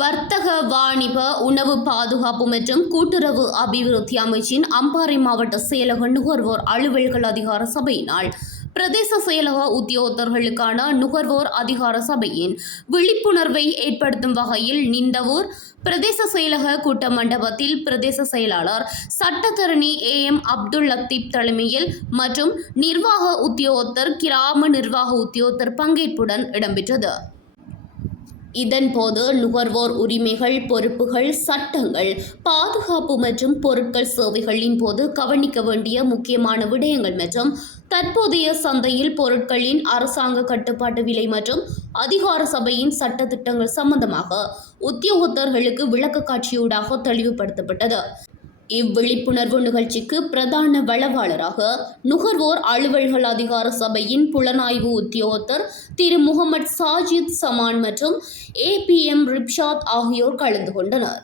வர்த்தக வாணிப உணவு பாதுகாப்பு மற்றும் கூட்டுறவு அபிவிருத்தி அமைச்சின் அம்பாறை மாவட்ட செயலக நுகர்வோர் அலுவல்கள் அதிகார சபையினால் பிரதேச செயலக உத்தியோகத்தர்களுக்கான நுகர்வோர் அதிகார சபையின் விழிப்புணர்வை ஏற்படுத்தும் வகையில் நிந்தவூர் பிரதேச செயலக கூட்ட மண்டபத்தில் பிரதேச செயலாளர் சட்டத்தரணி AM அப்துல் லத்தீப் தலைமையில் மற்றும் நிர்வாக உத்தியோகத்தர் கிராம நிர்வாக உத்தியோகத்தர் பங்கேற்புடன் இடம்பெற்றது. இதன்போது நுகர்வோர் உரிமைகள், பொறுப்புகள், சட்டங்கள், பாதுகாப்பு மற்றும் பொருட்கள் சேவைகளின் போது கவனிக்க வேண்டிய முக்கியமான விடயங்கள் மற்றும் தற்போதைய சந்தையில் பொருட்களின் அரசாங்க கட்டுப்பாட்டு விலை மற்றும் அதிகார சபையின் சட்ட திட்டங்கள் சம்பந்தமாக உத்தியோகத்தர்களுக்கு விளக்க காட்சியூடாக தெளிவுபடுத்தப்பட்டது. இவ்விழிப்புணர்வு நிகழ்ச்சிக்கு பிரதான வளவாளராக நுகர்வோர் அலுவல்கள் அதிகார சபையின் புலனாய்வு உத்தியோகத்தர் திரு முகமது சாஜித் சமான் மற்றும் APM ரிப்ஷாத் ஆகியோர் கலந்து கொண்டனர்.